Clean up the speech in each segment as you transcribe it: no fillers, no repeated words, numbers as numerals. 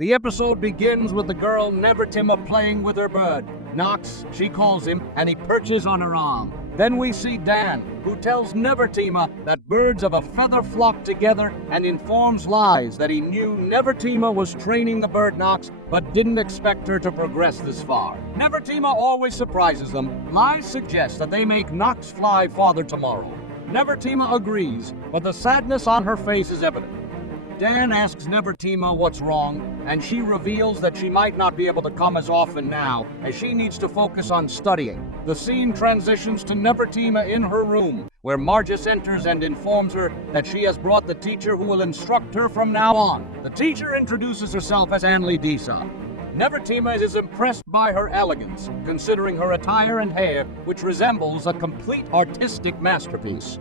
The episode begins with the girl Nevertima playing with her bird. Nox, she calls him, and he perches on her arm. Then we see Dan, who tells Nevertima that birds of a feather flock together and informs Lies that he knew Nevertima was training the bird Nox, but didn't expect her to progress this far. Nevertima always surprises them. Lies suggests that they make Nox fly farther tomorrow. Nevertima agrees, but the sadness on her face is evident. Dan asks Nevertima what's wrong, and she reveals that she might not be able to come as often now, as she needs to focus on studying. The scene transitions to Nevertima in her room, where Margus enters and informs her that she has brought the teacher who will instruct her from now on. The teacher introduces herself as Anli Disa. Nevertima is impressed by her elegance, considering her attire and hair, which resembles a complete artistic masterpiece.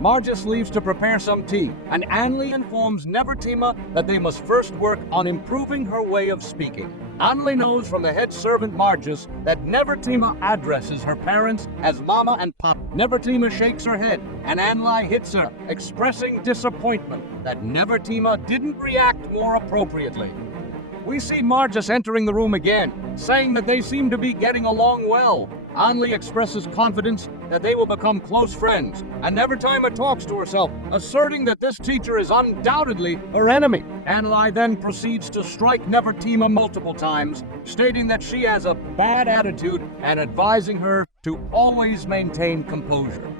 Margus leaves to prepare some tea, and Anli informs Nevertima that they must first work on improving her way of speaking. Anli knows from the head servant Margus that Nevertima addresses her parents as Mama and Papa. Nevertima shakes her head, and Anli hits her, expressing disappointment that Nevertima didn't react more appropriately. We see Margus entering the room again, saying that they seem to be getting along well. Anli expresses confidence that they will become close friends, and Nevertima talks to herself, asserting that this teacher is undoubtedly her enemy. Anli then proceeds to strike Nevertima multiple times, stating that she has a bad attitude and advising her to always maintain composure.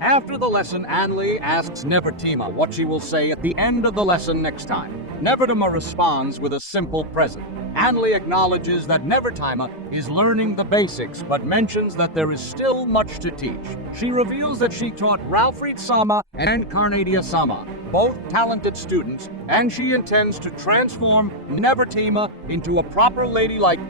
After the lesson, Anli asks Nevertima what she will say at the end of the lesson next time. Nevertima responds with a simple present. Anli acknowledges that Nevertima is learning the basics, but mentions that there is still much to teach. She reveals that she taught Ralfried-sama and Carnadia-sama, both talented students, and she intends to transform Nevertima into a proper ladylike.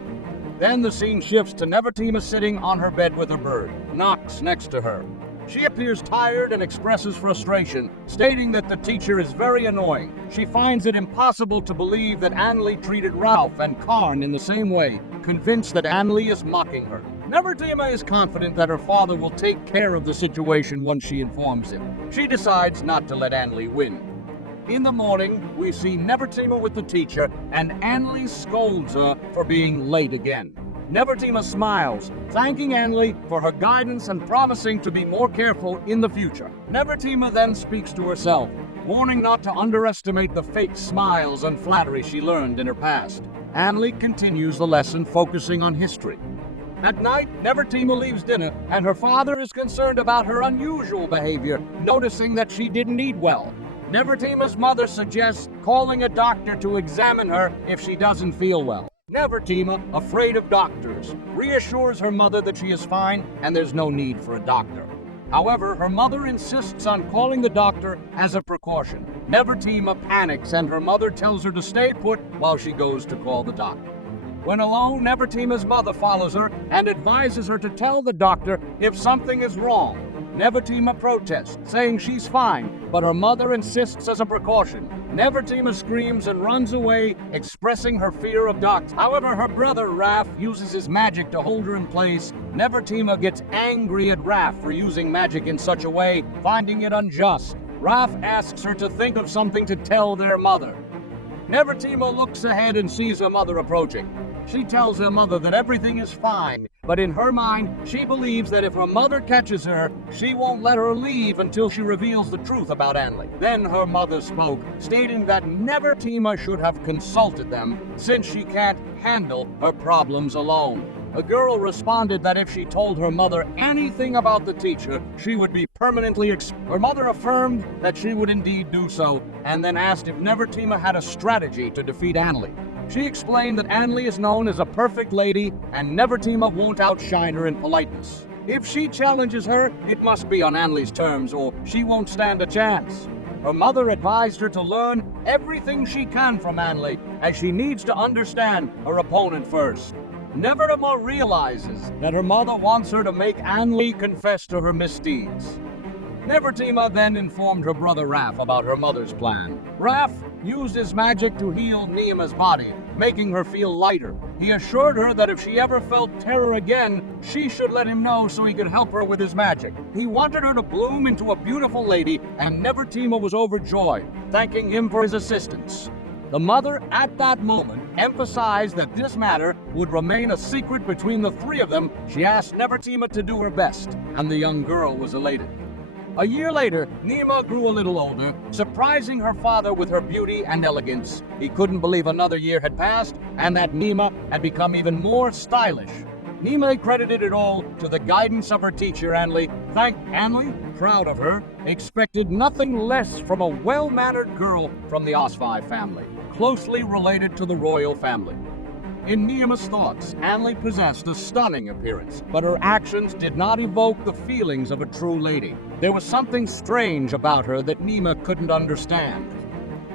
Then the scene shifts to Nevertima sitting on her bed with her bird, Nox, next to her. She appears tired and expresses frustration, stating that the teacher is very annoying. She finds it impossible to believe that Anli treated Ralph and Karn in the same way, convinced that Anli is mocking her. Nevertima is confident that her father will take care of the situation once she informs him. She decides not to let Anli win. In the morning, we see Nevertima with the teacher, and Anli scolds her for being late again. Nevertima smiles, thanking Anli for her guidance and promising to be more careful in the future. Nevertima then speaks to herself, warning not to underestimate the fake smiles and flattery she learned in her past. Anli continues the lesson, focusing on history. At night, Nevertima leaves dinner, and her father is concerned about her unusual behavior, noticing that she didn't eat well. Nevertima's mother suggests calling a doctor to examine her if she doesn't feel well. Nevertima, afraid of doctors, reassures her mother that she is fine and there's no need for a doctor. However, her mother insists on calling the doctor as a precaution. Nevertima panics and her mother tells her to stay put while she goes to call the doctor. When alone, Nevertima's mother follows her and advises her to tell the doctor if something is wrong. Nevertima protests, saying she's fine, but her mother insists as a precaution. Nevertima screams and runs away, expressing her fear of doctors. However, her brother Raph uses his magic to hold her in place. Nevertima gets angry at Raph for using magic in such a way, finding it unjust. Raph asks her to think of something to tell their mother. Nevertima looks ahead and sees her mother approaching. She tells her mother that everything is fine, but in her mind, she believes that if her mother catches her, she won't let her leave until she reveals the truth about Anli. Then her mother spoke, stating that Nevertima should have consulted them, since she can't handle her problems alone. The girl responded that if she told her mother anything about the teacher, she would be permanently Her mother affirmed that she would indeed do so, and then asked if Nevertima had a strategy to defeat Anli. She explained that Anli is known as a perfect lady, and Nevertima won't outshine her in politeness. If she challenges her, it must be on Anli's terms, or she won't stand a chance. Her mother advised her to learn everything she can from Anli, as she needs to understand her opponent first. Nevertima realizes that her mother wants her to make Anli confess to her misdeeds. Nevertima then informed her brother Raph about her mother's plan. Raph used his magic to heal Néma's body, making her feel lighter. He assured her that if she ever felt terror again, she should let him know so he could help her with his magic. He wanted her to bloom into a beautiful lady, and Nevertima was overjoyed, thanking him for his assistance. The mother, at that moment, emphasized that this matter would remain a secret between the three of them. She asked Nevertima to do her best, and the young girl was elated. A year later, Néma grew a little older, surprising her father with her beauty and elegance. He couldn't believe another year had passed, and that Néma had become even more stylish. Néma credited it all to the guidance of her teacher, Anli. Anli, proud of her, expected nothing less from a well-mannered girl from the Osvi family, closely related to the royal family. In Néma's thoughts, Anli possessed a stunning appearance, but her actions did not evoke the feelings of a true lady. There was something strange about her that Néma couldn't understand.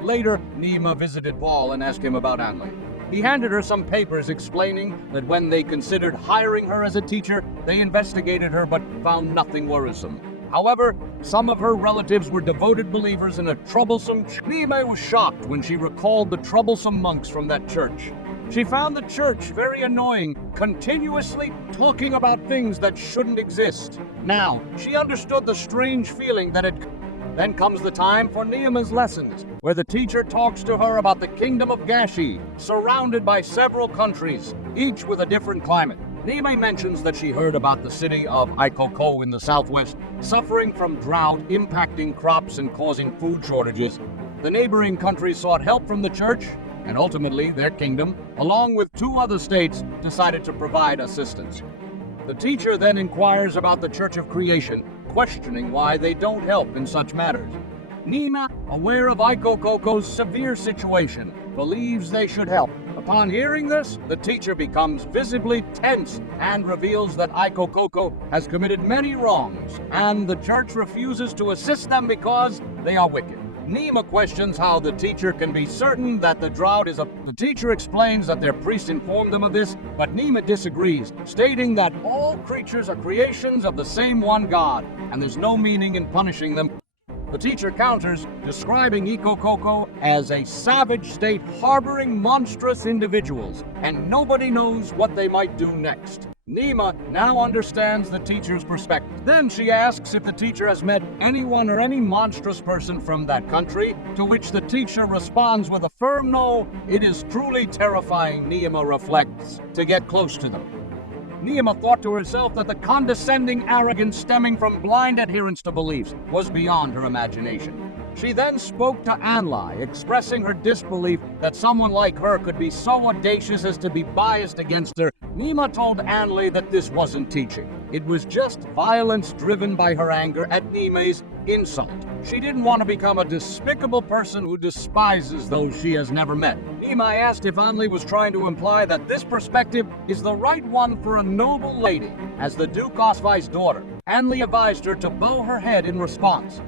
Later, Néma visited Paul and asked him about Anli. He handed her some papers explaining that when they considered hiring her as a teacher, they investigated her but found nothing worrisome. However, some of her relatives were devoted believers in a troublesome church. Néma was shocked when she recalled the troublesome monks from that church. She found the church very annoying, continuously talking about things that shouldn't exist. Now, she understood the strange feeling that had. Then comes the time for Néma's lessons, where the teacher talks to her about the kingdom of Gashi, surrounded by several countries, each with a different climate. Néma mentions that she heard about the city of Ikoko in the southwest, suffering from drought, impacting crops and causing food shortages. The neighboring countries sought help from the church, and ultimately their kingdom, along with 2 other states, decided to provide assistance. The teacher then inquires about the Church of Creation, questioning why they don't help in such matters. Néma, aware of Ikokoko's severe situation, believes they should help. Upon hearing this, the teacher becomes visibly tense and reveals that Ikokoko has committed many wrongs, and the church refuses to assist them because they are wicked. Néma questions how the teacher can be certain that the drought is The teacher explains that their priest informed them of this, but Néma disagrees, stating that all creatures are creations of the same one God, and there's no meaning in punishing them. The teacher counters, describing Ikokoko as a savage state harboring monstrous individuals, and nobody knows what they might do next. Néma now understands the teacher's perspective. Then she asks if the teacher has met anyone or any monstrous person from that country, to which the teacher responds with a firm no. It is truly terrifying, Néma reflects, to get close to them. Néma thought to herself that the condescending arrogance stemming from blind adherence to beliefs was beyond her imagination. She then spoke to Anli, expressing her disbelief that someone like her could be so audacious as to be biased against her. Néma told Anli that this wasn't teaching. It was just violence driven by her anger at Néma's insult. She didn't want to become a despicable person who despises those she has never met. Néma asked if Anli was trying to imply that this perspective is the right one for a noble lady. As the Duke Osvi's daughter, Anli advised her to bow her head in response.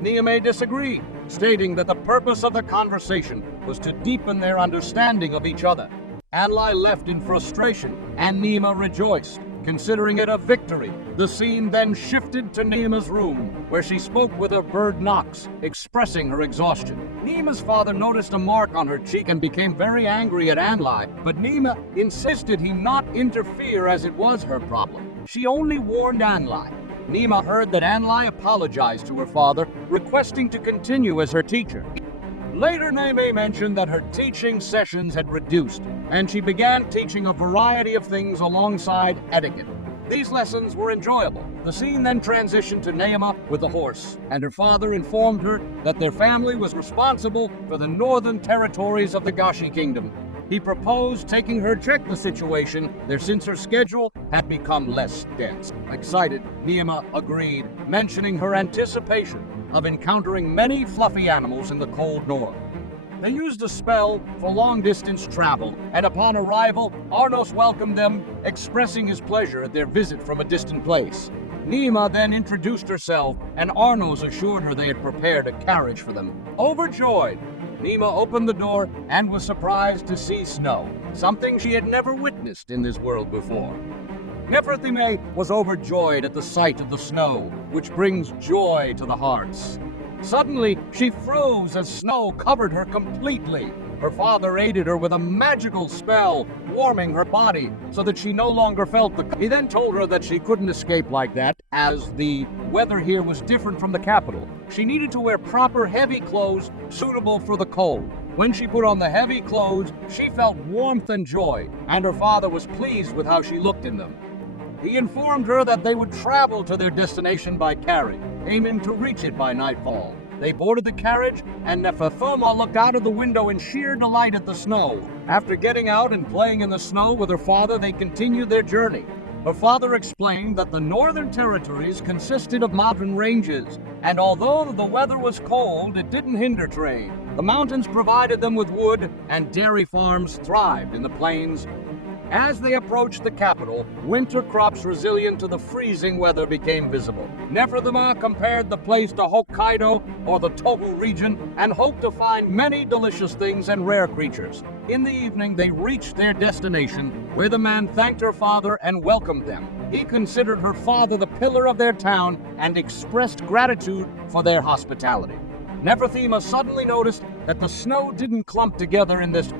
Néma disagreed, stating that the purpose of the conversation was to deepen their understanding of each other. Anli left in frustration, and Néma rejoiced, considering it a victory. The scene then shifted to Néma's room, where she spoke with her bird Nox, expressing her exhaustion. Néma's father noticed a mark on her cheek and became very angry at Anli, but Néma insisted he not interfere as it was her problem. She only warned Anli. Néma heard that Anli apologized to her father, requesting to continue as her teacher. Later, Tame mentioned that her teaching sessions had reduced, and she began teaching a variety of things alongside etiquette. These lessons were enjoyable. The scene then transitioned to Néma with a horse, and her father informed her that their family was responsible for the northern territories of the Gashi Kingdom. He proposed taking her to check the situation there since her schedule had become less dense. Excited, Néma agreed, mentioning her anticipation of encountering many fluffy animals in the cold north. They used a spell for long-distance travel, and upon arrival, Arnos welcomed them, expressing his pleasure at their visit from a distant place. Néma then introduced herself, and Arnos assured her they had prepared a carriage for them. Overjoyed, Néma opened the door and was surprised to see snow, something she had never witnessed in this world before. Nefertime was overjoyed at the sight of the snow, which brings joy to the hearts. Suddenly, she froze as snow covered her completely. Her father aided her with a magical spell, warming her body so that she no longer felt the cold. He then told her that she couldn't escape like that, as the weather here was different from the capital. She needed to wear proper heavy clothes suitable for the cold. When she put on the heavy clothes, she felt warmth and joy, and her father was pleased with how she looked in them. He informed her that they would travel to their destination by carriage, aiming to reach it by nightfall. They boarded the carriage, and Neferthoma looked out of the window in sheer delight at the snow. After getting out and playing in the snow with her father, they continued their journey. Her father explained that the northern territories consisted of mountain ranges, and although the weather was cold, it didn't hinder trade. The mountains provided them with wood, and dairy farms thrived in the plains. As they approached the capital, winter crops resilient to the freezing weather became visible. Neferthoma compared the place to Hokkaido or the Tohu region and hoped to find many delicious things and rare creatures. In the evening, they reached their destination, where the man thanked her father and welcomed them. He considered her father the pillar of their town and expressed gratitude for their hospitality. Neferthoma suddenly noticed that the snow didn't clump together in this.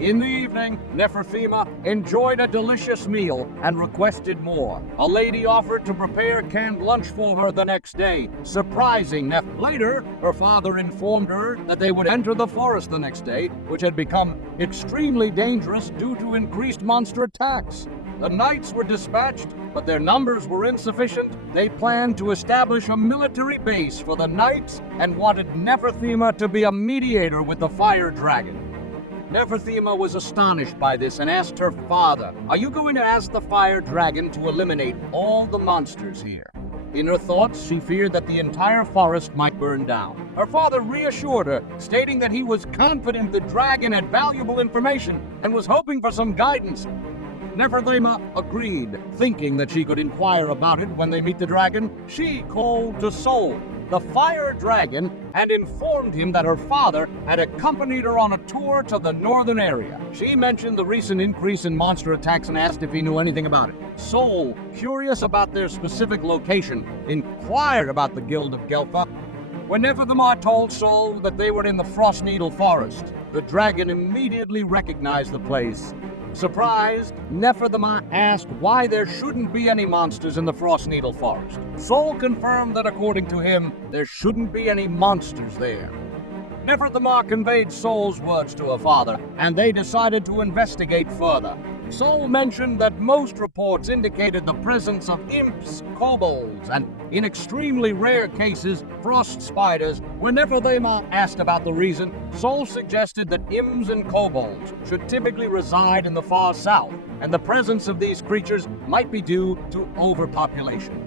In the evening, Neferthoma enjoyed a delicious meal and requested more. A lady offered to prepare canned lunch for her the next day, surprising Nef. Later, her father informed her that they would enter the forest the next day, which had become extremely dangerous due to increased monster attacks. The knights were dispatched, but their numbers were insufficient. They planned to establish a military base for the knights and wanted Neferthoma to be a mediator with the fire dragon. Neferthoma was astonished by this and asked her father, "Are you going to ask the fire dragon to eliminate all the monsters here?" In her thoughts, she feared that the entire forest might burn down. Her father reassured her, stating that he was confident the dragon had valuable information and was hoping for some guidance. Neferthoma agreed, thinking that she could inquire about it when they meet the dragon. She called to Sol, the fire dragon, and informed him that her father had accompanied her on a tour to the northern area. She mentioned the recent increase in monster attacks and asked if he knew anything about it. Sol, curious about their specific location, inquired about the Guild of Gelfa. When Neferthoma told Sol that they were in the Frost Needle Forest, the dragon immediately recognized the place. Surprised, Neferthoma asked why there shouldn't be any monsters in the Frost Needle Forest. Sol confirmed that according to him, there shouldn't be any monsters there. Neferthoma conveyed Sol's words to her father, and they decided to investigate further. Sol mentioned that most reports indicated the presence of imps, kobolds, and, in extremely rare cases, frost spiders. When Neferthoma asked about the reason, Sol suggested that imps and kobolds should typically reside in the far south, and the presence of these creatures might be due to overpopulation.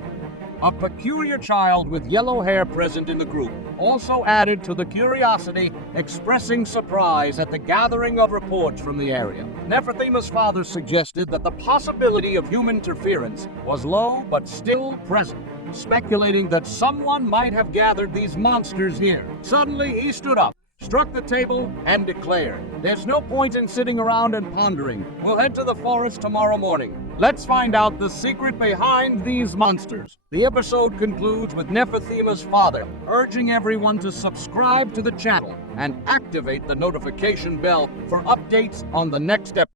A peculiar child with yellow hair present in the group also added to the curiosity, expressing surprise at the gathering of reports from the area. Neferthoma's father suggested that the possibility of human interference was low but still present, speculating that someone might have gathered these monsters here. Suddenly, he stood up, struck the table, and declared, "There's no point in sitting around and pondering. We'll head to the forest tomorrow morning. Let's find out the secret behind these monsters." The episode concludes with Neferthoma's father urging everyone to subscribe to the channel and activate the notification bell for updates on the next episode.